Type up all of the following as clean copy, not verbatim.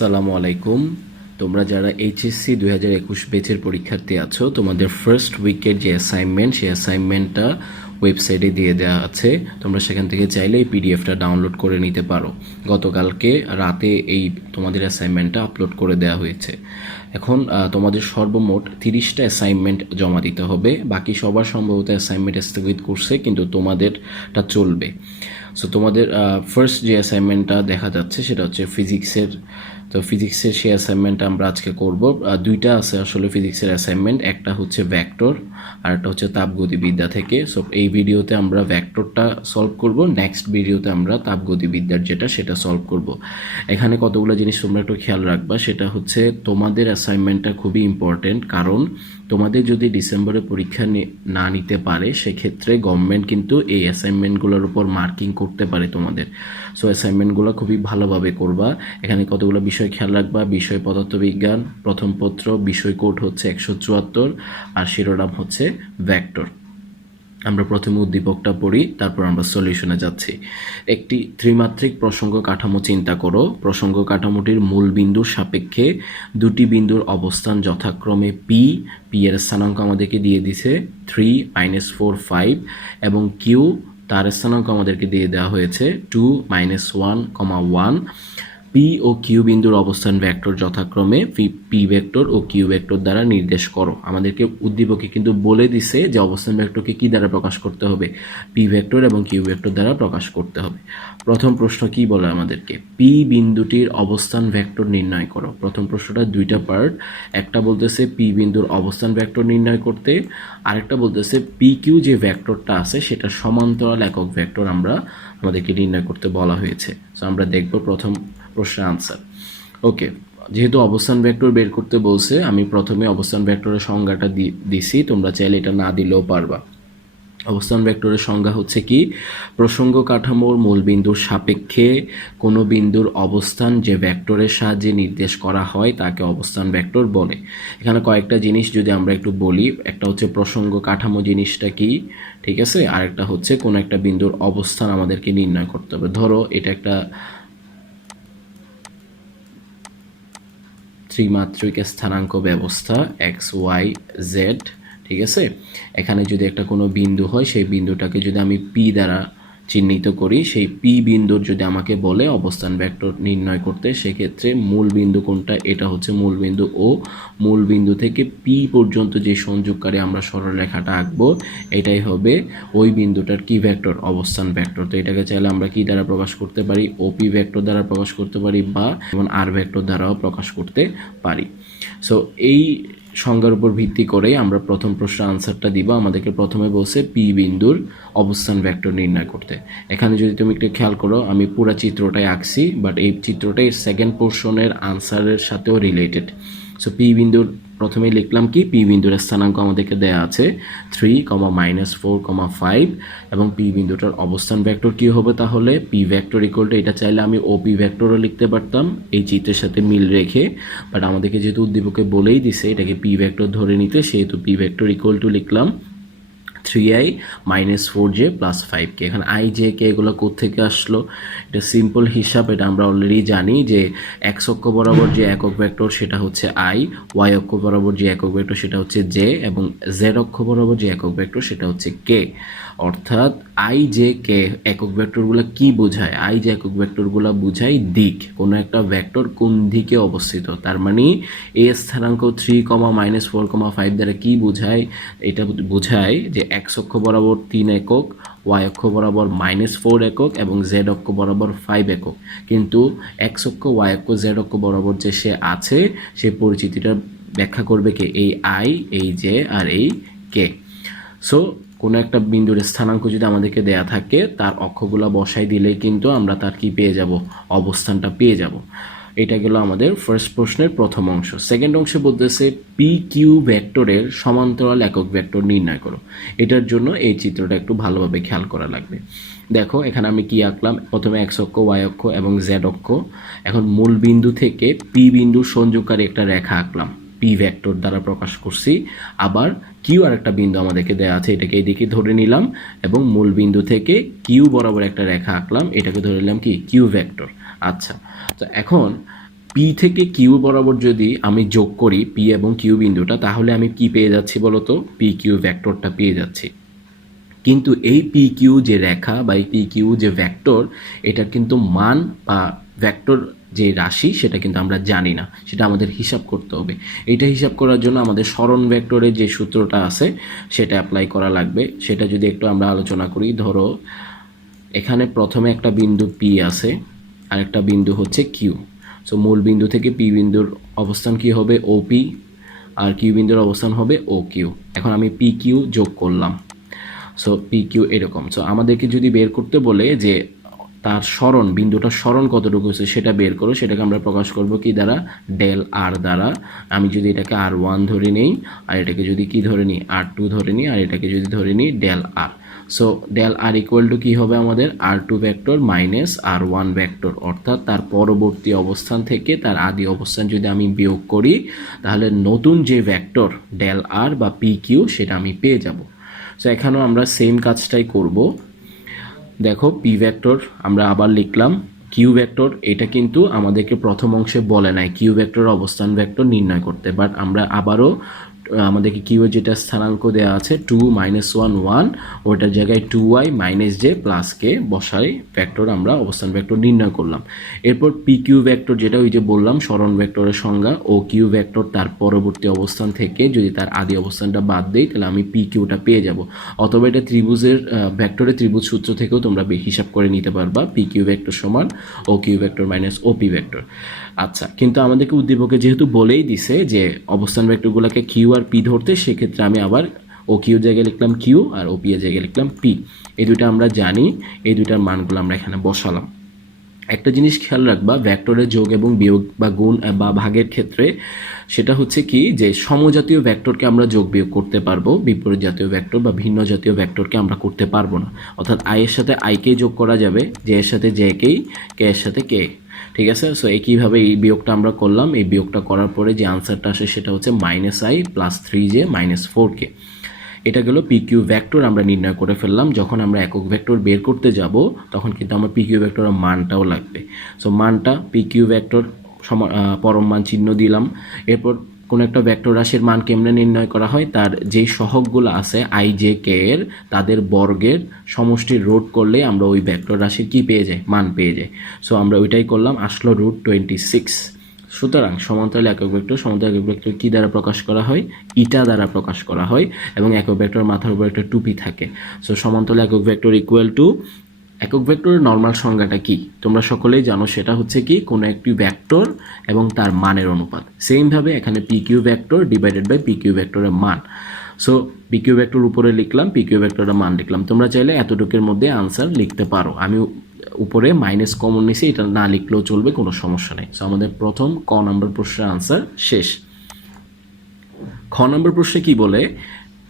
আসসালামু আলাইকুম। তোমরা যারা এইচএসসি 2021 ব্যাচের পরীক্ষার্থী আছো, তোমাদের ফার্স্ট উইকের যে অ্যাসাইনমেন্ট, সেই অ্যাসাইনমেন্টটা ওয়েবসাইটে দিয়ে দেওয়া আছে। তোমরা সেখান থেকে চাইলে এই পিডিএফটা ডাউনলোড করে নিতে পারো। গতকালকে রাতে এই তোমাদের অ্যাসাইনমেন্টটা আপলোড করে দেওয়া হয়েছে। এখন তোমাদের সর্বমোট 30টা অ্যাসাইনমেন্ট জমা দিতে হবে। বাকি সবার সম্ভবত অ্যাসাইনমেন্ট স্থগিত করছে, কিন্তু তোমাদেরটা চলবে। সো তোমাদের ফার্স্ট যে অ্যাসাইনমেন্টটা দেখা যাচ্ছে সেটা হচ্ছে ফিজিক্সের। তো ফিজিক্সের সেই অ্যাসাইনমেন্ট আমরা আজকে করব। দুইটা আছে আসলে ফিজিক্সের অ্যাসাইনমেন্ট, একটা হচ্ছে ভেক্টর আর একটা হচ্ছে তাপগতিবিদ্যা থেকে। সো এই ভিডিওতে আমরা ভেক্টরটা সলভ করব, নেক্সট ভিডিওতে আমরা তাপগতিবিদ্যার যেটা সেটা সলভ করব। এখানে কতগুলো জিনিস তোমরা একটু খেয়াল রাখবা, সেটা হচ্ছে তোমাদের অ্যাসাইনমেন্টটা খুবই ইম্পর্টেন্ট। কারণ তোমাদের যদি ডিসেম্বরে পরীক্ষা না নিতে পারে, সেক্ষেত্রে গভর্নমেন্ট কিন্তু এই অ্যাসাইনমেন্টগুলোর উপর মার্কিং করতে পারে তোমাদের। সো অ্যাসাইনমেন্টগুলো খুবই ভালোভাবে করবা। এখানে কতগুলো বিষয় খেয়াল রাখবা। বিষয় পদার্থবিজ্ঞান, প্রথম পত্র, বিষয় কোড হচ্ছে 174, আর শিরোনাম হচ্ছে ভেক্টর। আমরা প্রথমে উদ্দীপকটা পড়ি, তারপর আমরা সলিউশনে যাচ্ছি। একটি ত্রিমাত্রিক প্রসঙ্গ কাঠামো চিন্তা করো। প্রসঙ্গ কাঠামোটির মূল বিন্দুর সাপেক্ষে দুটি বিন্দুর অবস্থান যথাক্রমে পি এর স্থানাঙ্ক আমাদেরকে দিয়ে দিছে 3, -4, 5, এবং কিউ তার স্থানাঙ্ক আমাদেরকে দিয়ে দেওয়া হয়েছে 2, -1, 1। পি ও কিউ বিন্দুর অবস্থান ভেক্টর যথাক্রমে P vector O Q vector দ্বারা নির্দেশ করো। আমাদেরকে উদ্দীপকে কিন্তু বলে দিছে যে অবস্থান ভেক্টরকে কি দ্বারা প্রকাশ করতে হবে, পি ভেক্টর এবং কিউ ভেক্টর দ্বারা প্রকাশ করতে হবে। প্রথম প্রশ্ন কি বলে আমাদেরকে, পি বিন্দুটির অবস্থান ভেক্টর নির্ণয় করো। প্রথম প্রশ্নটা দুইটা পার্ট, একটা বলতেছে পি বিন্দুর অবস্থান ভেক্টর নির্ণয় করতে, আরেকটা বলতেছে পি কিউ যে ভেক্টরটা আছে সেটা সমান্তরাল একক ভেক্টর আমাদেরকে নির্ণয় করতে বলা হয়েছে। সো আমরা দেখব প্রথম প্রশ্নের আনসার। ওকে, যেহেতু অবস্থান ভেক্টর বের করতে বলছে, আমি প্রথমে অবস্থান ভেক্টরের সংজ্ঞাটা দিছি, তোমরা চাইলে এটা না দিলেও পারবা। অবস্থান ভেক্টরের সংজ্ঞা হচ্ছে কি, প্রসঙ্গ কাঠামোর মূল বিন্দুর সাপেক্ষে কোনো বিন্দুর অবস্থান যে ভেক্টরের সাহায্যে নির্দেশ করা হয় তাকে অবস্থান ভেক্টর বলে। এখানে কয়েকটা জিনিস যদি আমরা একটু বলি, একটা হচ্ছে প্রসঙ্গ কাঠামো জিনিসটা কি, ঠিক আছে, আরেকটা হচ্ছে কোনো একটা বিন্দুর অবস্থান আমাদেরকে নির্ণয় করতে হবে। ধরো এটা একটা ত্রিমাত্রিক স্থানাঙ্ক ব্যবস্থা XYZ, ঠিক আছে। এখানে যদি একটা কোনো বিন্দু হয়, সেই বিন্দুটাকে যদি আমি পি দ্বারা চিহ্নিত করি, সেই পি বিন্দুর যদি আমাকে বলে অবস্থান ভেক্টর নির্ণয় করতে, সেক্ষেত্রে মূল বিন্দু কোনটা, এটা হচ্ছে মূল বিন্দু ও মূল বিন্দু থেকে পি পর্যন্ত যে সংযোগকারী আমরা সরলরেখাটা আঁকবো, এটাই হবে ওই বিন্দুটার কি ভেক্টর, অবস্থান ভেক্টর। তো এটাকে চাইলে আমরা কি দ্বারা প্রকাশ করতে পারি, ওপি ভেক্টর দ্বারা প্রকাশ করতে পারি, বা যেমন আর ভেক্টর দ্বারাও প্রকাশ করতে পারি। সো এই সংজ্ঞার উপর ভিত্তি করে আমরা প্রথম প্রশ্নের আনসারটা দিব। আমাদেরকে প্রথমে বলছে পি বিন্দুর অবস্থান ভেক্টর নির্ণয় করতে। এখানে যদি তুমি একটু খেয়াল করো, আমি পুরো চিত্রটাই আঁকছি, বাট এই চিত্রটাই সেকেন্ড পোর্শনের আনসারের সাথেও রিলেটেড। সো পি বিন্দুর প্রথমে লিখলাম কি, পি বিন্দুর স্থানাঙ্ক আমাদেরকে দেয়া আছে 3, -4, 5, এবং পি বিন্দুটার অবস্থান ভেক্টর কি হবে তাহলে, পি ভেক্টর ইকুয়াল টু, এটা চাইলে আমি ওপি ভেক্টরও লিখতে পারতাম এই চিত্রের সাথে মিল রেখে, বাট আমাদেরকে যেহেতু উদ্দীপকে বলেই দিছে এটাকে পি ভেক্টর ধরে নিতে, সেহেতু পি ভেক্টর ইকুয়াল টু লিখলাম 3i - 4j + 5k। এখানে i j k এগুলো কোত্থেকে আসলো, এটা সিম্পল হিসাব, এটা আমরা অলরেডি জানি যে x অক্ষ বরাবর যে একক ভেক্টর সেটা হচ্ছে i, y অক্ষ বরাবর যে একক ভেক্টর সেটা হচ্ছে j, এবং z অক্ষ বরাবর যে একক ভেক্টর সেটা হচ্ছে k। অর্থাৎ i j k একক ভেক্টরগুলো কি বোঝায়, i j একক ভেক্টরগুলো বোঝায় দিক, কোনো একটা ভেক্টর কোন দিকে অবস্থিত। তার মানে এই স্থানাঙ্ক 3, -4, 5 দ্বারা কি বোঝায়, এটা বোঝায় যে x অক্ষ বরাবর 3 একক, y অক্ষ বরাবর -4 একক, এবং z অক্ষ বরাবর 5 একক। কিন্তু x অক্ষ, y অক্ষ, z অক্ষ বরাবর যে সে আছে, সেই পরিচিতিটা ব্যাখ্যা করবে কে, এই i, এই j আর এই k। সো কোনো একটা বিন্দুর স্থানাঙ্ক যদি আমাদেরকে দেয়া থাকে, তার অক্ষগুলো বসাই দিলেই কিন্তু আমরা তার কি পেয়ে যাব, অবস্থানটা পেয়ে যাব। এটা গেল আমাদের ফার্স্ট প্রশ্নের প্রথম অংশ। সেকেন্ড অংশে বলতেছে পি কিউ ভেক্টরের সমান্তরাল একক ভেক্টর নির্ণয় করো। এটার জন্য এই চিত্রটা একটু ভালোভাবে খেয়াল করা লাগবে। দেখো এখানে আমি কি আঁকলাম, প্রথমে x অক্ষ, y অক্ষ এবং z অক্ষ। এখন মূল বিন্দু থেকে পি বিন্দুর সংযোগকারী একটা রেখা আঁকলাম, পি ভেক্টর দ্বারা প্রকাশ করছি। আবার কিউ আর একটা বিন্দু আমাদেরকে দেওয়া আছে, এটাকে এইদিকে ধরে নিলাম, এবং মূল বিন্দু থেকে কিউ বরাবর একটা রেখা আঁকলাম, এটাকে ধরে নিলাম কি, কিউ ভেক্টর। আচ্ছা, তো এখন পি থেকে কিউ বরাবর যদি আমি যোগ করি পি এবং কিউ বিন্দুটা, তাহলে আমি কি পেয়ে যাচ্ছি বলতো? পি কিউ ভেক্টরটা পেয়ে যাচ্ছি। কিন্তু এই পি কিউ যে রেখা বা এই পি কিউ যে ভেক্টর, এটার কিন্তু মান বা ভেক্টর যে রাশি সেটা কিন্তু আমরা জানি না, সেটা আমাদের হিসাব করতে হবে। এটা হিসাব করার জন্য আমাদের সরণ ভেক্টরের যে সূত্রটা আছে সেটা অ্যাপ্লাই করা লাগবে। সেটা যদি একটু আমরা আলোচনা করি, ধরো এখানে প্রথমে একটা বিন্দু পি আছে আর একটা বিন্দু হচ্ছে কিউ। সো মূল বিন্দু থেকে পি বিন্দুর অবস্থান কি হবে? ওপি, আর কিউ বিন্দুর অবস্থান হবে ও কিউ। এখন আমি পি কিউ যোগ করলাম, সো পি কিউ এরকম। সো আমাদেরকে যদি বের করতে বলে যে তার সরণ, বিন্দুটার সরণ কতটুকু হচ্ছে সেটা বের করো, সেটাকে আমরা প্রকাশ করব কি দ্বারা? ডেল আর দ্বারা। আমি যদি এটাকে আর ওয়ান ধরে নিই, আর এটাকে যদি কি ধরে নিই? আর টু ধরে নিই, আর এটাকে যদি ধরে নিই del R. So del R equal to কী হবে আমাদের? R two vector minus R one vector, অর্থাৎ তার পরবর্তী অবস্থান থেকে তার আদি অবস্থান যদি আমি বিয়োগ করি, তাহলে নতুন যে ভেক্টর ডেল আর বা পি কিউ সেটা আমি পেয়ে যাব। সো এখানেও আমরা সেম কাজটাই করব। দেখো পি ভেক্টর আমরা আবার লিখলাম, কিউ ভেক্টর এটা কিন্তু আমাদেরকে প্রথম অংশে বলে নাই কিউ ভেক্টর অবস্থান ভেক্টর নির্ণয় করতে, বাট আমরা আবারও আমাদেরকে কিউ এর যেটা স্থানাঙ্ক দেওয়া আছে 2 - 1 1, ওটার জায়গায় 2y - j + k বসাই ভেক্টর আমরা অবস্থান ভেক্টর নির্ণয় করলাম। এরপর পি কিউ ভেক্টর যেটা ওই যে বললাম সরণ ভেক্টরের সংজ্ঞা, ও কিউ ভেক্টর তার পরবর্তী অবস্থান থেকে যদি তার আদি অবস্থানটা বাদ দেই, তাহলে আমি পি কিউটা পেয়ে যাব। অথবা এটা ত্রিভুজের ভেক্টরের ত্রিভুজ সূত্র থেকেও তোমরা হিসাব করে নিতে পারবা, পি কিউ ভেক্টর সমান ও কিউ ভেক্টর মাইনাস ওপি ভেক্টর। আচ্ছা, কিন্তু আমাদেরকে উদ্দীপকে যেহেতু বলেই দিছে যে অবস্থান ভেক্টরগুলোকে কিউ আর পি ধরতে, সেক্ষেত্রে আমি আবার ও কিউ জায়গায় লিখলাম কিউ আর ও পি এর জায়গায় লিখলাম পি। এই দুইটা আমরা জানি, এই দুইটার মানগুলো আমরা এখানে বসালাম। একটা জিনিস খেয়াল রাখবা, ভেক্টরের যোগ এবং বিয়োগ বা গুণ বা ভাগের ক্ষেত্রে সেটা হচ্ছে কি যে সমজাতীয় ভেক্টরকে আমরা যোগ বিয়োগ করতে পারবো, বিপরীত জাতীয় ভেক্টর বা ভিন্ন জাতীয় ভেক্টরকে আমরা করতে পারবো না। অর্থাৎ আই এর সাথে আইকেই যোগ করা যাবে, জে এর সাথে জে কেই, কে এর সাথে কে। ঠিক আছে? সো একইভাবে এই বিয়োগটা আমরা করলাম। এই বিয়োগটা করার পরে যে আনসারটা আসে সেটা হচ্ছে -i + 3j - 4k। এটা গেল পি কিউ ভেক্টর আমরা নির্ণয় করে ফেললাম। যখন আমরা একক ভেক্টর বের করতে যাব তখন কিন্তু আমার পি কিউ ভেক্টরের মানটাও লাগবে। সো মানটা পি কিউ ভেক্টর পরম মান চিহ্ন দিলাম। এরপর কোনো একটা ভেক্টর রাশির মান কেমনে নির্ণয় করা হয়? তার যেই সহগগুলো আছে আই জে কে এর, তাদের বর্গের সমষ্টির রুট করলে আমরা ওই ভেক্টর রাশির কি পেয়ে যাই? মান পেয়ে যাই। সো আমরা ওইটাই করলাম, আসলো √26। সুতরাং সমান্তরাল একক ভেক্টর, সমান্তরাল একক ভেক্টর কি দ্বারা প্রকাশ করা হয়? ইটা দ্বারা প্রকাশ করা হয়, এবং একক ভেক্টর মাথার উপর একটা টুপি থাকে। সো সমান্তরাল একক ভেক্টর ইকুয়াল টু, একক ভেক্টরের নর্মাল সংজ্ঞাটা কি তোমরা সকলেই জানো, সেটা হচ্ছে কি কোনো একটি ভেক্টর এবং তার মানের অনুপাত। সেমভাবে এখানে P Q vector divided by P Q ভেক্টরের মান। সো পি কিউ ভেক্টর উপরে লিখলাম, পি কিউ ভেক্টরের মান লিখলাম। তোমরা চাইলে এতটুকুর মধ্যে আনসার লিখতে পারো, আমি উপরে মাইনাস কমন নিছি, এটা না লিখলেও চলবে, কোনো সমস্যা নেই। সো আমাদের প্রথম ক নম্বর প্রশ্নের আনসার শেষ। খ নম্বর প্রশ্নে কি বলে?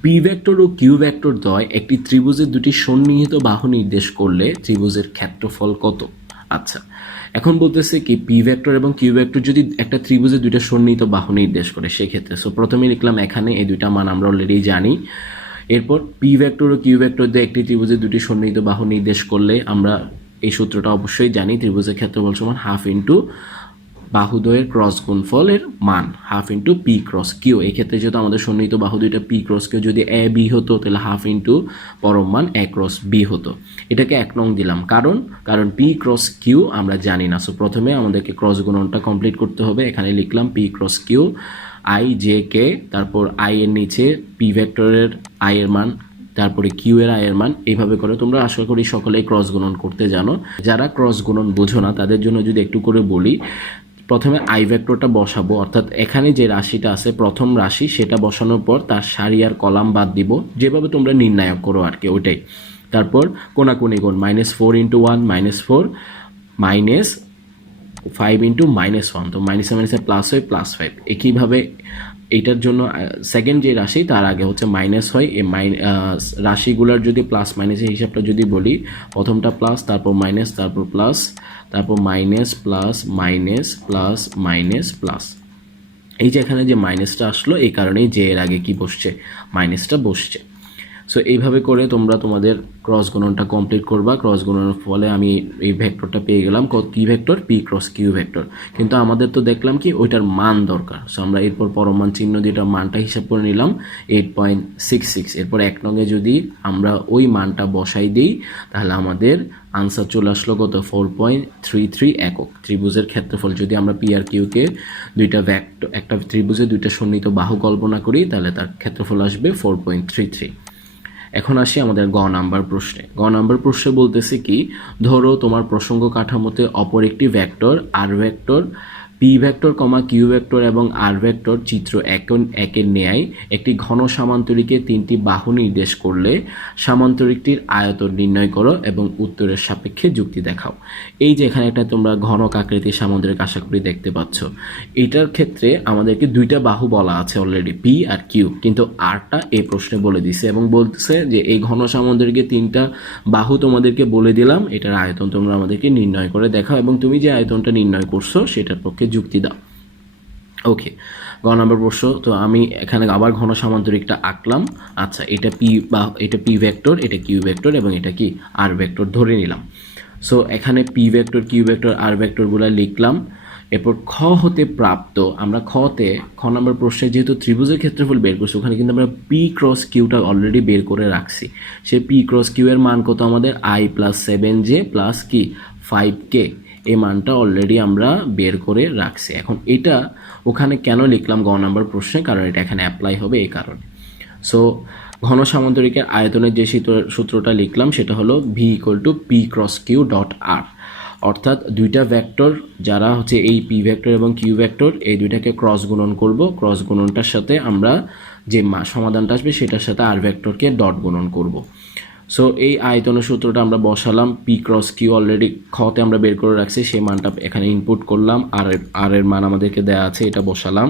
P vector O Q vector দ্বয় একটি ত্রিভুজের দুটি সন্নিহিত বাহু নির্দেশ করলে ত্রিভুজের ক্ষেত্রফল কত? আচ্ছা, এখন বলতেছে কি পি ভেক্টর এবং কিউ ভেক্টর যদি একটা ত্রিভুজের দুইটা সন্নিহিত বাহু নির্দেশ করে সেক্ষেত্রে, সো প্রথমে লিখলাম এখানে এই দুইটা মান আমরা অলরেডি জানি। এরপর P vector O Q vector দিয়ে একটি ত্রিভুজের দুটি সন্নিহিত বাহু নির্দেশ করলে আমরা এই সূত্রটা অবশ্যই জানি, ত্রিভুজের ক্ষেত্রফল সমান হাফ ইন্টু বাহুদ্বয়ের ক্রস গুণফলের মান, half into P cross Q. এই ক্ষেত্রে যেহেতু আমাদের সন্নিহিত বাহু দুইটা পি ক্রস কিউ, যদি এ বি হতো তাহলে হাফ ইন্টু পরম মান এ ক্রস বি হতো। এটাকে 1 নং দিলাম, কারণ পি ক্রস কিউ আমরা জানি না। সো প্রথমে আমাদেরকে ক্রস গুণনটা কমপ্লিট করতে হবে। এখানে লিখলাম P cross Q i j k, তারপর আই এর নিচে পি ভেক্টরের আই এর মান, তারপরে কিউ এর আয়ের মান। এইভাবে করে তোমরা আশা করি সকলেই ক্রস গুণন করতে জানো। যারা ক্রস গুণন বোঝো না তাদের জন্য যদি একটু করে বলি, প্রথমে আই ভেক্টরটা বসাবো, অর্থাৎ এখানে যে রাশিটা আছে প্রথম রাশি সেটা বসানোর পর তার সারি আর কলাম বাদ দিব, যেভাবে তোমরা নির্ণায়ক করো আর কি ওইটাই। তারপর কোনাকুনি গুণ, -4 × 1 -4, -5 × -1, তো মাইনাসে মাইনাসে প্লাস হয় +5। একইভাবে এইটার জন্য সেকেন্ড যে রাশি তার আগে হচ্ছে মাইনাস হয়। এই রাশিগুলোর যদি প্লাস মাইনাসের হিসাবটা যদি বলি, প্রথমটা প্লাস, তারপর মাইনাস, তারপর প্লাস, তারপর minus plus minus plus minus plus. এই যে এখানে যে মাইনাসটা আসলো এই কারণেই যে এর আগে কি বসছে? মাইনাসটা বসছে। সো এইভাবে করে তোমরা তোমাদের ক্রস গুণনটা কমপ্লিট করবা। ক্রস গুণনের ফলে আমি এই ভেক্টরটা পেয়ে গেলাম, কি vector, P cross Q vector. কিন্তু আমাদের তো দেখলাম কি ওইটার মান দরকার। সো আমরা এরপর পরমান চিহ্ন দিয়ে এটার মানটা হিসাব করে নিলাম 8.66। এরপর 1 নঙে যদি আমরা ওই মানটা বসাই দিই তাহলে আমাদের আনসার চলে আসলো কত, 4.33 একক। ত্রিভুজের ক্ষেত্রফল যদি আমরা পি আর কিউকে দুইটা ভেক্টর, একটা ত্রিভুজে দুইটা সন্নিহিত বাহু কল্পনা করি তাহলে তার ক্ষেত্রফল আসবে 4.33। এখন আসি আমাদের গ নাম্বার প্রশ্নে। গ নাম্বার প্রশ্নে বলতেছে কি, ধরো তোমার প্রসঙ্গ কাঠামোতে অপর একটি ভেক্টর আর ভেক্টর, পি ভেক্টর কমা কিউ ভেক্টর এবং আর ভেক্টর চিত্র একের ন্যায় একটি ঘন সামান্তরিকে তিনটি বাহু নির্দেশ করলে সামান্তরিকটির আয়তন নির্ণয় করো এবং উত্তরের সাপেক্ষে যুক্তি দেখাও। এই যে এখানে একটা তোমরা ঘনক আকৃতির সামান্তরিক আশা করি দেখতে পাচ্ছ। এটার ক্ষেত্রে আমাদেরকে দুইটা বাহু বলা আছে অলরেডি, পি আর কিউ, কিন্তু আরটা এই প্রশ্নে বলে দিছে এবং বলতেছে যে এই ঘন সামান্তরিকে তিনটা বাহু তোমাদেরকে বলে দিলাম, এটার আয়তন তোমরা আমাদেরকে নির্ণয় করে দেখাও এবং তুমি যে আয়তনটা নির্ণয় করছো সেটার পক্ষে যুক্তি দাও। ওকে, গ নম্বর প্রশ্ন। তো আমি এখানে আবার ঘন সামান্তরিকটা আঁকলাম। আচ্ছা, এটা পি বা এটা পি ভেক্টর, এটা কিউ ভেক্টর এবং এটা কি আর ভেক্টর ধরে নিলাম। সো এখানে পি ভেক্টর, কিউ ভেক্টর, আর ভেক্টরগুলো লিখলাম। এরপর খ হতে প্রাপ্ত, আমরা খ নম্বর প্রশ্নে যেহেতু ত্রিভুজের ক্ষেত্রফল বের করছি ওখানে কিন্তু আমরা পি ক্রস কিউটা অলরেডি বের করে রাখছি। সেই পি ক্রস কিউ এর মান কত আমাদের, আই প্লাস 7j প্লাস কি 5k, এই মানটা অলরেডি আমরা বের করে রাখছি। এখন এটা ওখানে কেন লিখলাম গ নাম্বার প্রশ্নে, কারণ এটা এখানে অ্যাপ্লাই হবে এই কারণে। সো ঘন সামান্তরিকের আয়তনের যে সূত্রটা লিখলাম সেটা হলো V equal to P cross Q dot R, অর্থাৎ দুইটা ভেক্টর যারা হচ্ছে এই পি ভেক্টর এবং কিউ ভেক্টর, এই দুইটাকে ক্রস গুণন করব। ক্রস গুণনটার সাথে আমরা যে সমাধানটা আসবে সেটার সাথে আর ভেক্টরকে ডট গুণন করব। সো এই আয়তনের সূত্রটা আমরা বসালাম, পি ক্রস কিউ অলরেডি খতে আমরা বের করে রাখছি, সেই মানটা এখানে ইনপুট করলাম, আর এর মান আমাদেরকে দেওয়া আছে, এটা বসালাম।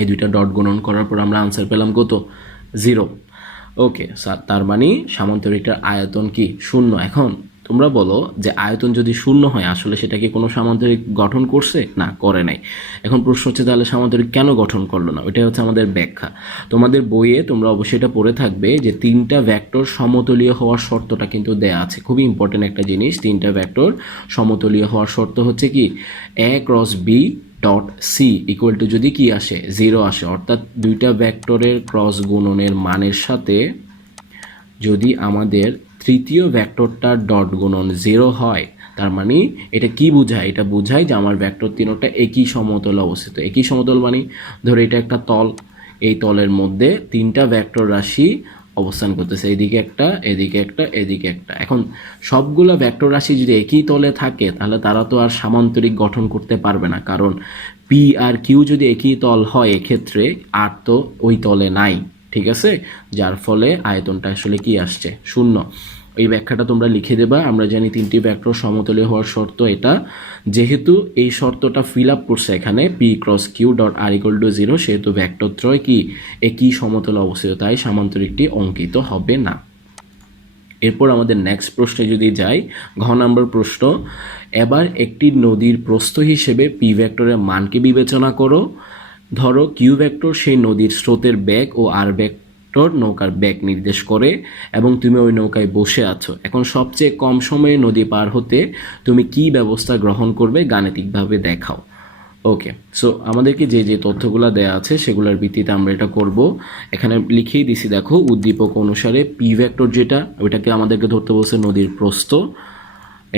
এই দুইটা ডট গুণন করার পর আমরা আনসার পেলাম কত, 0। ওকে, তার মানে সামান্তরিকটার আয়তন কি, 0। এখন তোমরা বলো যে আয়তন যদি 0 হয় আসলে সেটা কি কোনো সামান্তরিক গঠন করছে, না করে নাই। এখন প্রশ্ন হচ্ছে তাহলে সামান্তরিক কেন গঠন করলো না, ওইটা হচ্ছে আমাদের ব্যাখ্যা। তোমাদের বইয়ে তোমরা অবশ্যই এটা পড়ে থাকবে যে তিনটা ভেক্টর সমতলীয় হওয়ার শর্তটা কিন্তু দেয়া আছে, খুবই ইম্পর্টেন্ট একটা জিনিস। তিনটা ভেক্টর সমতলীয় হওয়ার শর্ত হচ্ছে কি, A cross B dot C equal to যদি কি আসে, 0 আসে, অর্থাৎ দুইটা ভেক্টরের ক্রস গুণনের মানের সাথে যদি আমাদের তৃতীয় ভেক্টরটার ডট গুণন 0 হয়, তার মানে এটা কি বোঝায়, এটা বোঝায় যে আমার ভেক্টর তিনটা একই সমতলে অবস্থিত। একই সমতল মানে ধরো এটা একটা তল, এই তলের মধ্যে তিনটা ভেক্টর রাশি অবস্থান করতেছে, এদিকে একটা, এদিকে একটা, এদিকে একটা। এখন সবগুলো ভেক্টর রাশি যদি একই তলে থাকে তাহলে তারা তো আর সামান্তরিক গঠন করতে পারবে না, কারণ পি আর কিউ যদি একই তল হয় এক্ষেত্রে আর তো ওই তলে নাই, ঠিক আছে, যার ফলে আয়তনটা আসলে কি আসছে, 0। এই ব্যাখ্যাটা তোমরা লিখে দেবা। আমরা জানি তিনটি ভেক্টর সমতলীয় হওয়ার শর্ত এটা, যেহেতু এই শর্তটা ফিল আপ করছে এখানে P cross Q dot R equal to 0, সেহেতু ভেক্টর ত্রয় কি একই সমতলে অবস্থিত, তাই সামান্তরিকটি অঙ্কিত হবে না। এরপর আমাদের নেক্সট প্রশ্নে যদি যাই, ঘ নম্বর প্রশ্ন। এবার একটি নদীর প্রস্থ হিসেবে পি ভেক্টরের মানকে বিবেচনা করো। ধরো কিউ ভেক্টর সেই নদীর স্রোতের বেগ ও আর ভেক্টর নৌকার বেগ নির্দেশ করে এবং তুমি ওই নৌকায় বসে আছো। এখন সবচেয়ে কম সময়ে নদী পার হতে তুমি কি ব্যবস্থা গ্রহণ করবে, গাণিতিকভাবে দেখাও। ওকে, সো আমাদেরকে যে যে তথ্যগুলো দেওয়া আছে সেগুলোর ভিত্তিতে আমরা এটা করব। এখানে লিখেই দিছি, দেখো উদ্দীপক অনুসারে পি ভেক্টর যেটা ওইটাকে আমাদেরকে ধরতে বলছে নদীর প্রস্থ,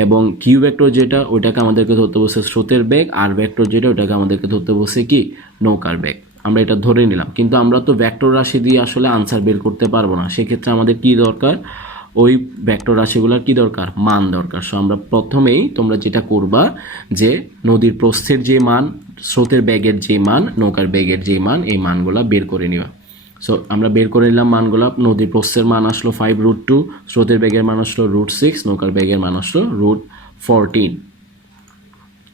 এবং কিউ ভেক্টর যেটা ওইটাকে আমাদেরকে ধরতে বলছে স্রোতের বেগ, আর ভেক্টর যেটা ওইটাকে আমাদেরকে ধরতে বলছে কি নৌকার বেগ। আমরা এটা ধরে নিলাম, কিন্তু আমরা তো ভেক্টর রাশি দিয়ে আসলে আনসার বের করতে পারবো না। সেক্ষেত্রে আমাদের কি দরকার, ওই ভেক্টর রাশিগুলোর কি দরকার, মান দরকার। সো আমরা প্রথমেই তোমরা যেটা করবা যে নদীর প্রস্থের যে মান, স্রোতের বেগের যে মান, নৌকার বেগের যে মান, এই মানগুলা বের করে নিবা। সো আমরা বের করে নিলাম মানগুলো। নদীর প্রস্থের মান আসলো 5√2, স্রোতের বেগের মান আসলো √6, নৌকার বেগের মান আসলো √14।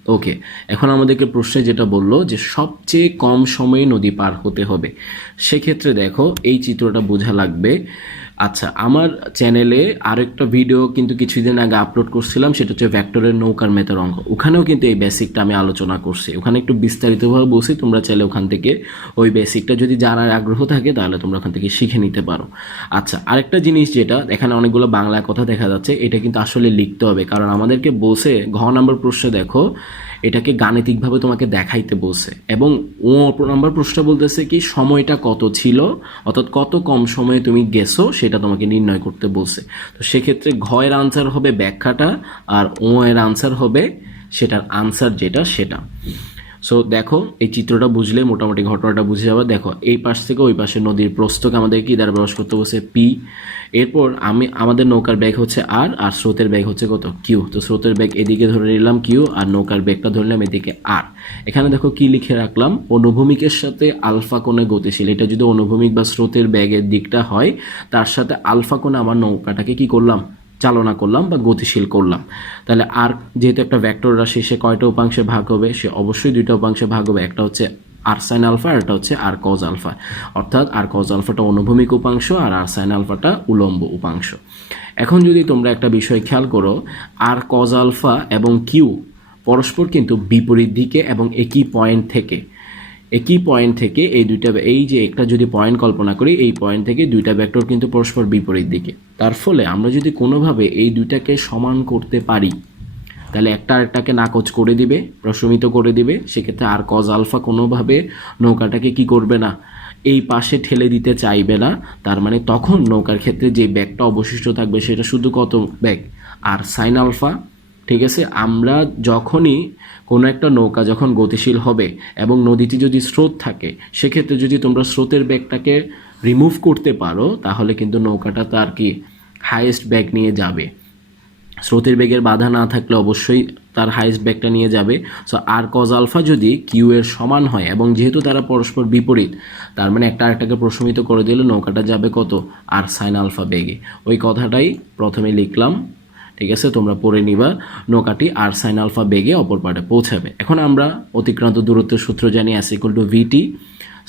ওকে, এখন আমাদেরকে প্রশ্নে যেটা বললো যে সবচেয়ে কম সময়ে নদী পার হতে হবে, সেক্ষেত্রে দেখো এই চিত্রটা বোঝা লাগবে। আচ্ছা, আমার চ্যানেলে আরেকটা ভিডিও কিন্তু কিছুদিন আগে আপলোড করছিলাম, সেটা হচ্ছে ভেক্টরের নৌকার মেথের অঙ্ক। ওখানেও কিন্তু এই বেসিকটা আমি আলোচনা করছি, ওখানে একটু বিস্তারিতভাবে বলছি। তোমরা চাইলে ওখান থেকে ওই বেসিকটা যদি জানার আগ্রহ থাকে তাহলে তোমরা ওখান থেকে শিখে নিতে পারো। আচ্ছা, আরেকটা জিনিস যেটা এখানে অনেকগুলো বাংলা কথা দেখা যাচ্ছে, এটা কিন্তু আসলে লিখতে হবে, কারণ আমাদেরকে বলছে ঘ নম্বর প্রশ্নে দেখো এটাকে গাণিতিকভাবে তোমাকে দেখাইতে বলছে, এবং ও নম্বর প্রশ্ন বলতেছে কি সময়টা কত ছিল, অর্থাৎ কত কম সময়ে তুমি গেছো সেটা তোমাকে নির্ণয় করতে বলছে। তো সেক্ষেত্রে ঘ এর আনসার হবে ব্যাখ্যাটা, আর ও এর আনসার হবে সেটার আনসার যেটা সেটা। সো দেখো এই চিত্রটা বুঝলে মোটামুটি ঘটনাটা বুঝে যাবে। দেখো এই পাশ থেকে ওই পাশে নদীর প্রস্থকে আমাদের কি দ্বারা প্রকাশ করতে বলছে পি। এরপর আমাদের নৌকার বেগ হচ্ছে আর স্রোতের বেগ হচ্ছে কত কিউ। তো স্রোতের বেগ এদিকে ধরে নিলাম কিউ, আর নৌকার বেগটা ধরলাম এদিকে আর। এখানে দেখো কি লিখে রাখলাম, অনুভূমিকের সাথে আলফা কোণে গতিশীল। এটা যদি অনুভূমিক বা স্রোতের বেগের দিকটা হয়, তার সাথে আলফা কোণে আমার নৌকাটাকে কি করলাম, চালনা করলাম বা গতিশীল করলাম। তাহলে আর যেহেতু একটা ভেক্টর রাশি, সে কয়টা উপাংশে ভাগ হবে, সে অবশ্যই দুইটা উপাংশে ভাগ হবে। একটা হচ্ছে আর সাইন আলফা, আর একটা হচ্ছে আর কজ আলফা। অর্থাৎ আর কজ আলফাটা অনুভূমিক উপাংশ, আর সাইন আলফাটা উলম্ব উপাংশ। এখন যদি তোমরা একটা বিষয় খেয়াল করো, আর কজ আলফা এবং কিউ পরস্পর কিন্তু বিপরীত দিকে এবং একই পয়েন্ট থেকে এই দুইটা, এই যে একটা যদি পয়েন্ট কল্পনা করি, এই পয়েন্ট থেকে দুইটা ভেক্টর কিন্তু পরস্পর বিপরীত দিকে। তার ফলে আমরা যদি কোনোভাবে এই দুইটাকে সমান করতে পারি, তাহলে একটা আরেকটাকে নাকচ করে দিবে, প্রশমিত করে দিবে। সেক্ষেত্রে আর কজ আলফা কোনোভাবে নৌকাটাকে কি করবে না, এই পাশে ঠেলে দিতে চাইবে না। তার মানে তখন নৌকার ক্ষেত্রে যে ব্যাগটা অবশিষ্ট থাকবে সেটা শুধু কত ব্যাগ, আর সাইন আলফা। ঠিক আছে, আমরা যখনই কোনো একটা নৌকা যখন গতিশীল হবে এবং নদীতে যদি স্রোত থাকে, সেক্ষেত্রে যদি তোমরা স্রোতের ব্যাগটাকে রিমুভ করতে পারো, তাহলে কিন্তু নৌকাটা তার কি হাইয়েস্ট ব্যাগ নিয়ে যাবে। স্রোতের বেগের বাধা না থাকলে অবশ্যই তার হাইয়েস্ট ব্যাগটা নিয়ে যাবে। সো আর কজ আলফা যদি কিউ এর সমান হয়, এবং যেহেতু তারা পরস্পর বিপরীত, তার মানে একটা আরেকটাকে প্রশমিত করে দিলে নৌকাটা যাবে কত, আর সাইন আলফা বেগে। ওই কথাটাই প্রথমে লিখলাম, ঠিক আছে, তোমরা পড়ে নিবা। নৌকাটি আর সাইন আলফা বেগে অপর পাড়ে পৌঁছাবে। এখন আমরা অতিক্রান্ত দূরত্বের সূত্র জানি, S equal to VT.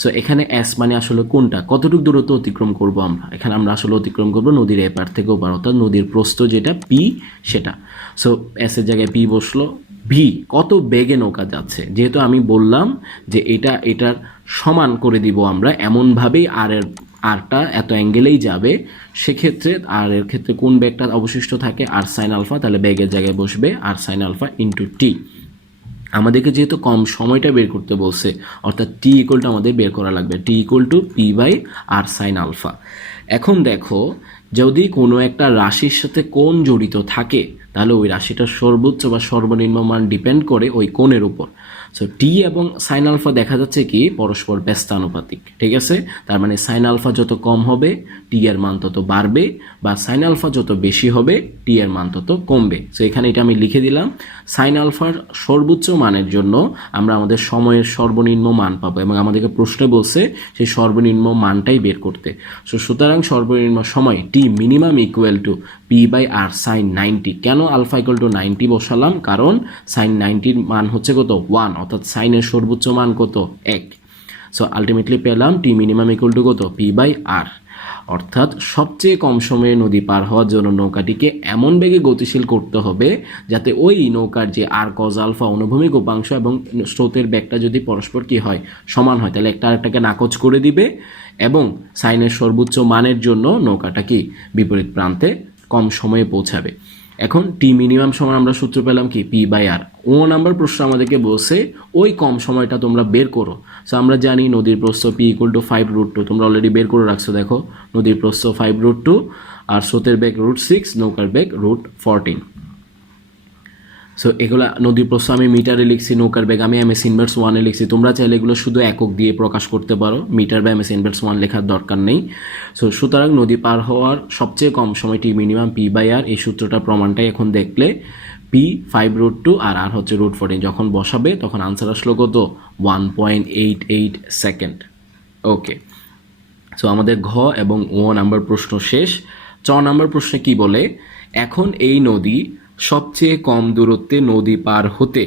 So এখানে এস মানে আসলে কোনটা, কতটুকু দূরত্ব অতিক্রম করব আমরা, এখানে আমরা আসলে অতিক্রম করব নদীর এপার থেকে ওপার, অর্থাৎ নদীর প্রস্থ যেটা পি সেটা। সো এস এর জায়গায় পি বসলো। ভি কত বেগে নৌকা যাচ্ছে, যেহেতু আমি বললাম যে এটার সমান করে দিব আমরা, এমনভাবেই আরটা এত অ্যাঙ্গেলেই যাবে। সেক্ষেত্রে আর এর ক্ষেত্রে কোন বেগটা অবশিষ্ট থাকে, আর সাইন আলফা, তাহলে বেগের জায়গায় বসবে আর সাইন আলফা ইন্টু টি। আমাদেরকে যেহেতু কম সময়টা বের করতে বলছে, অর্থাৎ টি ইকুয়াল টু আমাদের বের করা লাগবে, T equal to P by R sine alpha. এখন দেখো, যদি কোনো একটা রাশির সাথে কোণ জড়িত থাকে, তাহলে ওই রাশিটার সর্বোচ্চ বা সর্বনিম্ন মান ডিপেন্ড করে ওই কোণের উপর। সো টি এবং সাইন আলফা দেখা যাচ্ছে কি পরস্পর ব্যস্তানুপাতিক। ঠিক আছে, তার মানে সাইন আলফা যত কম হবে টি এর মান তত বাড়বে, বা সাইন আলফা যত বেশি হবে টি এর মান তত কমবে। সো এখানে এটা আমি লিখে দিলাম, সাইন আলফার সর্বোচ্চ মানের জন্য আমরা আমাদের সময়ের সর্বনিম্ন মান পাবো, এবং আমাদেরকে প্রশ্নে বলছে সেই সর্বনিম্ন মানটাই বের করতে। সো সুতরাং সর্বনিম্ন সময় T minimum equal to P by R sine 90। কেন আলফা ইকুয়াল টু 90 বসালাম, কারণ সাইন 90-র মান হচ্ছে কত 1, অর্থাৎ সাইনের সর্বোচ্চ মান কত 1। সো আলটিমেটলি পেলাম টি মিনিমাম ইকুয়াল টু কত পি বাই আর। অর্থাৎ সবচেয়ে কম সময়ে নদী পার হওয়ার জন্য নৌকাটিকে এমন বেগে গতিশীল করতে হবে যাতে ওই নৌকার যে আর কজ আলফা অনুভূমিক উপাংশ এবং স্রোতের বেগটা যদি পরস্পর কি হয়, সমান হয়, তাহলে একটা আরেকটাকে নাকচ করে দিবে, এবং সাইনের সর্বোচ্চ মানের জন্য নৌকাটা কি বিপরীত প্রান্তে কম সময়ে পৌঁছাবে। এখন টি মিনিমাম সময় আমরা সূত্র পেলাম কি পি বাই আর। ও নাম্বার প্রশ্ন আমাদেরকে বলছে ওই কম সময়টা তোমরা বের করো। সো আমরা জানি নদীর প্রস্থ পি ইকুয়াল টু 5√2, তোমরা অলরেডি বের করে রাখছো। দেখো নদীর প্রস্থ 5√2, আর স্রোতের বেগ √6, নৌকার বেগ √14। সো এগুলা নদীর প্রস্থ আমি মিটারে লিখছি, নৌকার বেগ আমি এম এস ইনভার্স 1-এ লিখছি। তোমরা চাইলে এগুলো শুধু একক দিয়ে প্রকাশ করতে পারো, মিটার বা এম এস ইনভার্স 1 লেখার দরকার নেই। সো সুতরাং নদী পার হওয়ার সবচেয়ে কম সময়টি মিনিমাম পি বাই আর, এই সূত্রটা প্রমাণটাই এখন দেখলে পি 5√2 আর আর হচ্ছে √14। যখন বসাবে তখন আনসার আসলো কত 1.88 সেকেন্ড। ওকে, সো আমাদের ঘ এবং ও নাম্বার প্রশ্ন শেষ। চ নাম্বার প্রশ্নে কি বলে, এখন এই নদী সবচেয়ে কম দূরত্বে নদী পার হতে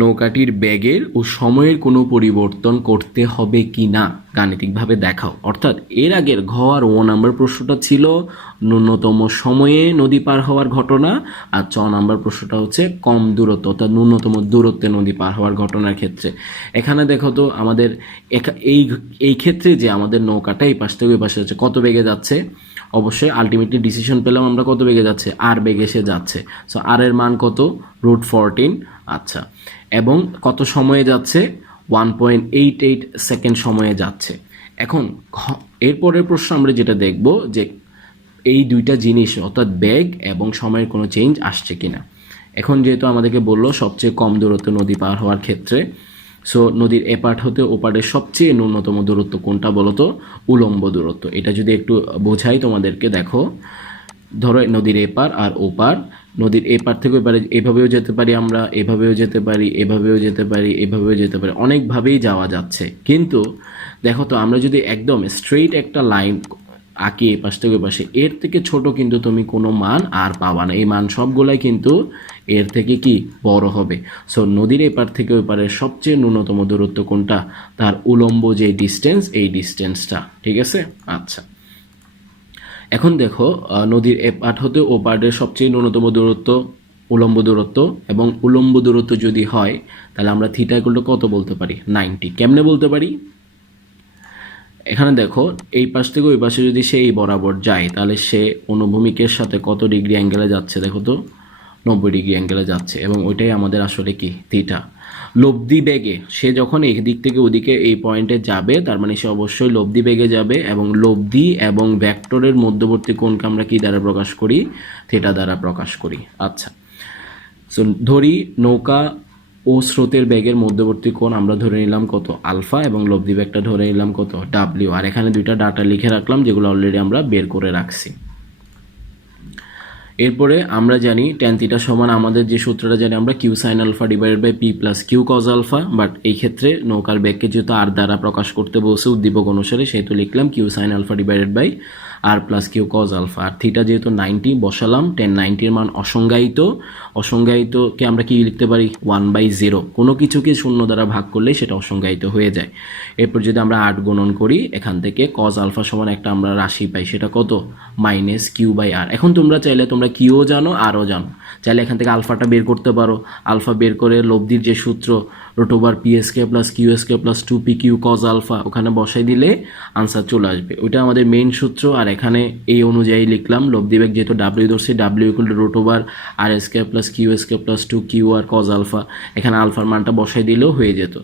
নৌকাটির বেগের ও সময়ের কোনো পরিবর্তন করতে হবে কি না গাণিতিকভাবে দেখাও। অর্থাৎ এর আগের ঘ আর ও নাম্বার প্রশ্নটা ছিল ন্যূনতম সময়ে নদী পার হওয়ার ঘটনা, আর চ নাম্বার প্রশ্নটা হচ্ছে কম দূরত্ব অর্থাৎ ন্যূনতম দূরত্বে নদী পার হওয়ার ঘটনার ক্ষেত্রে। এখানে দেখো তো আমাদের এই ক্ষেত্রে যে আমাদের নৌকাটা এই পাশ থেকে ওই পাশে যাচ্ছে কত বেগে যাচ্ছে, অবশ্যই আলটিমেটলি ডিসিশন পেলাম আমরা কত বেগে যাচ্ছে, আর বেগে সে যাচ্ছে। সো আর এর মান কত, √14। আচ্ছা, এবং কত সময়ে যাচ্ছে, 1.88 সেকেন্ড সময়ে যাচ্ছে। এখন এরপরের প্রশ্ন আমরা যেটা দেখব যে এই দুইটা জিনিস অর্থাৎ বেগ এবং সময়ের কোনো চেঞ্জ আসছে কিনা। এখন যেহেতু আমাদেরকে বললো সবচেয়ে কম দূরত্ব নদী পার হওয়ার ক্ষেত্রে, সো নদীর এপাট হতে ওপারের সবচেয়ে ন্যূনতম দূরত্ব কোনটা বলতো, উলম্ব দূরত্ব। এটা যদি একটু বোঝাই তোমাদেরকে, দেখো ধরো নদীর এপার আর ওপার, নদীর এপার থেকে ওপারে এভাবেও যেতে পারি আমরা, এভাবেও যেতে পারি, এভাবেও যেতে পারি, এভাবেও যেতে পারি, অনেকভাবেই যাওয়া যাচ্ছে। কিন্তু দেখো তো আমরা যদি একদম স্ট্রেইট একটা লাইন আঁকি এপাশ থেকে ওই পাশে, এর থেকে ছোট কিন্তু তুমি কোনো মান আর পাবা না, এই মান সবগুলাই কিন্তু এর থেকে কি বড় হবে। সো নদীর এপার থেকে ওই পারের সবচেয়ে ন্যূনতম দূরত্ব কোনটা, তার উলম্ব যে ডিস্টেন্স, এই ডিস্টেন্সটা, ঠিক আছে। আচ্ছা, এখন দেখো নদীর এপার হতে ও পারের সবচেয়ে ন্যূনতম দূরত্ব উলম্ব দূরত্ব, এবং উলম্ব দূরত্ব যদি হয় তাহলে আমরা থিটা ইকুয়াল টু কত বলতে পারি, 90। কেমনে বলতে পারি, এখানে দেখো এই পাশ থেকে ওই পাশে যদি সে এই বরাবর যায় তাহলে সে অনুভূমিকের সাথে কত ডিগ্রি অ্যাঙ্গেলে যাচ্ছে, দেখো তো 90 ডিগ্রি অ্যাঙ্গেলে যাচ্ছে, এবং ওইটাই আমাদের আসলে কি থিটা। লব্ধি বেগে সে যখন এই দিক থেকে ওদিকে এই পয়েন্টে যাবে, তার মানে সে অবশ্যই লব্ধি বেগে যাবে, এবং লব্ধি এবং ভেক্টরের মধ্যবর্তী কোণকে আমরা কি দ্বারা প্রকাশ করি, থিটা দ্বারা প্রকাশ করি। আচ্ছা, সো ধরি নৌকা ও স্রোতের বেগের মধ্যবর্তী কোণ আমরা ধরে নিলাম কত, আলফা, এবং লব্ধি বেগটা ধরে নিলাম কত, ডাব্লিউ। আর এখানে দুইটা ডাটা লিখে রাখলাম যেগুলো অলরেডি আমরা বের করে রাখছি। এরপরে আমরা জানি ট্যান থিটা সমান আমাদের যে সূত্রটা জানি আমরা Q sine alpha divided by P plus Q cos alpha, but এই ক্ষেত্রে নৌকার বেগকে যেহেতু আর দ্বারা প্রকাশ করতে বলছে উদ্দীপক অনুসারে, সেহেতু লিখলাম Q sine alpha divided by R plus Q cos alpha. আর থিটা যেহেতু 90 বসালাম, 1090 মান অসংজ্ঞায়িত, অসংজ্ঞায়িতকে আমরা কি লিখতে পারি, 1/0। কোনো কিছুকে শূন্য দ্বারা ভাগ করলে সেটা অসংজ্ঞায়িত হয়ে যায়। এরপর যদি আমরা 8 গুণন করি, এখান থেকে কজ আলফা সমান একটা আমরা রাশি পাই, সেটা কত, -q/r। এখন তোমরা চাইলে তোমরা কিউ জানো আরও জানো, চাইলে এখান থেকে আলফাটা বের করতে পারো। আলফা বের করে লব্ধির যে সূত্র √PSK + QSK + 2PQ cos alpha, ওখানে বসাই দিলে আনসার চলে আসবে। ওইটা আমাদের মেইন সূত্র। আর এখানে এই অনুযায়ী লিখলাম লব্ধি বেগ যেহেতু ডাব্লিউ ধরছি, W = √RSK + QSK + 2QR cos alpha, এখানে আলফার মানটা বসাই দিলেও হয়ে যেত।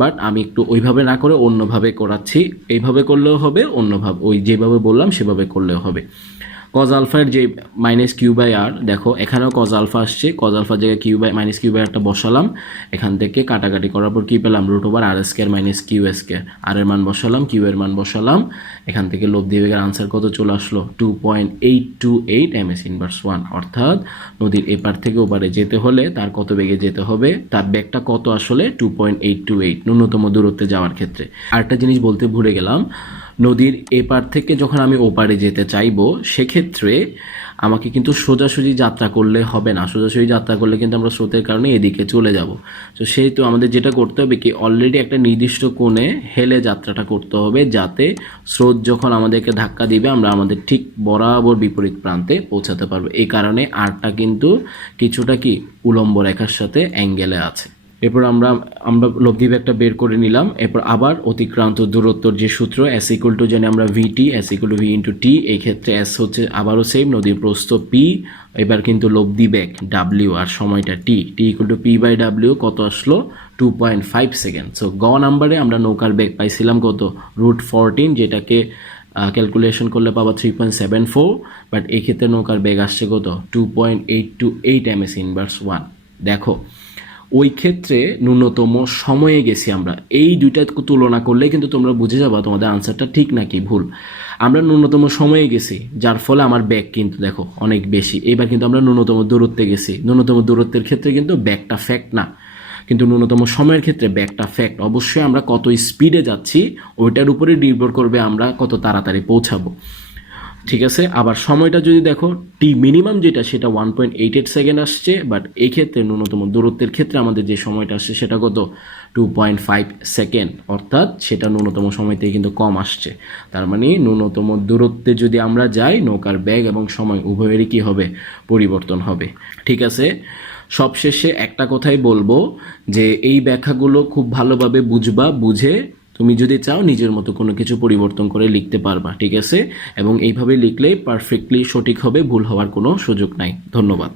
বাট আমি একটু ওইভাবে না করে অন্যভাবে করাচ্ছি, এইভাবে করলেও হবে, অন্যভাবে ওই যেভাবে বললাম সেভাবে করলেও হবে। কজ আলফার যে -q/r, দেখো এখানেও কজ আলফা আসছে, কজ আলফার জায়গায় -q/rটা বসালাম, এখান থেকে কাটাকাটি করার পর কি পেলাম, √RSK - QSK, আর এর মান বসালাম, কিউ এর মান বসালাম, এখান থেকে লব্ধি বেগের আনসার কত চলে আসলো, 2.828 ms/1। অর্থাৎ নদীর এপার থেকে ওপারে যেতে হলে তার কত বেগে যেতে হবে, তার বেগটা কত আসলে 2.828 ন্যূনতম দূরত্বে যাওয়ার ক্ষেত্রে। আরেকটা জিনিস বলতে ভুলে গেলাম, নদীর এপার থেকে যখন আমি ওপারে যেতে চাইবো সেক্ষেত্রে আমাকে কিন্তু সোজাসুজি যাত্রা করলে হবে না, সোজাসুজি যাত্রা করলে কিন্তু আমরা স্রোতের কারণে এদিকে চলে যাব। তো সেই তো আমাদের যেটা করতে হবে কি, অলরেডি একটা নির্দিষ্ট কোণে হেলে যাত্রাটা করতে হবে, যাতে স্রোত যখন আমাদেরকে ধাক্কা দিবে আমরা আমাদের ঠিক বরাবর বিপরীত প্রান্তে পৌঁছাতে পারবো। এই কারণে আরটা কিন্তু কিছুটা কি উলম্ব রেখার সাথে অ্যাঙ্গেলে আছে। এরপর আমরা লব্ধি বেগটা বের করে নিলাম। এরপর আবার অতিক্রান্ত দূরত্বর যে সূত্র S = জানি আমরা VT, S = V × T। এই ক্ষেত্রে S হচ্ছে আবারও সেম, নদীর প্রস্থ P, এবার কিন্তু লব্ধি বেগ W আর সময়টা T, T = P/W, কত আসলো 2.5 সেকেন্ড। সো গ নাম্বারে আমরা নৌকার বেগ পাইছিলাম কত, √14, যেটাকে ক্যালকুলেশন করলে পাবা 3.74, বাট এই ক্ষেত্রে নৌকার বেগ আসছে কত, 2.828 ms/1। দেখো ওই ক্ষেত্রে ন্যূনতম সময়ে গেছি আমরা, এই দুইটা তুলনা করলে কিন্তু তোমরা বুঝে যাবা তোমাদের আনসারটা ঠিক নাকি ভুল। আমরা ন্যূনতম সময়ে গেছি, যার ফলে আমার ব্যাগ কিন্তু দেখো অনেক বেশি। এবার কিন্তু আমরা ন্যূনতম দূরত্বে গেছি, ন্যূনতম দূরত্বের ক্ষেত্রে কিন্তু ব্যাগটা ফ্যাক্ট না, কিন্তু ন্যূনতম সময়ের ক্ষেত্রে ব্যাগটা ফ্যাক্ট। অবশ্যই আমরা কত স্পিডে যাচ্ছি ওইটার উপরে নির্ভর করবে আমরা কত তাড়াতাড়ি পৌঁছাবো। ঠিক আছে। আবার সময়টা যদি দেখো মিনিমাম যেটা সেটা 1.88 সেকেন্ড আসছে, বাট এই ক্ষেত্রে ন্যূনতম দূরত্বের ক্ষেত্রে আমাদের যে সময়টা আসছে সেটা কত 2.5 সেকেন্ড, অর্থাৎ সেটা ন্যূনতম সময় থেকে কিন্তু কম আসছে। তার মানে ন্যূনতম দূরত্বে যদি আমরা যাই নৌকার বেগ এবং সময় উভয়েরই কি হবে, পরিবর্তন হবে। ঠিক আছে। সবশেষে একটা কথাই বলবো যে এই ব্যাখ্যাগুলো খুব ভালোভাবে বুঝবা, বুঝে তুমি যদি চাও নিজের মতো কোনো কিছু পরিবর্তন করে লিখতে পারবা। ঠিক আছে, এবং এইভাবে লিখলেই পারফেক্টলি সঠিক হবে, ভুল হওয়ার কোনো সুযোগ নাই। ধন্যবাদ।